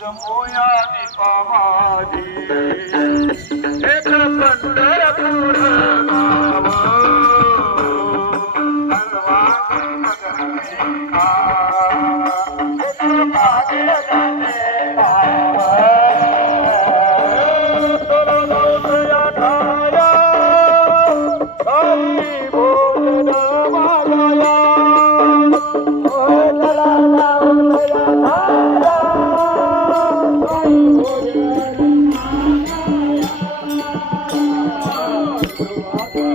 什么样的妈妈？的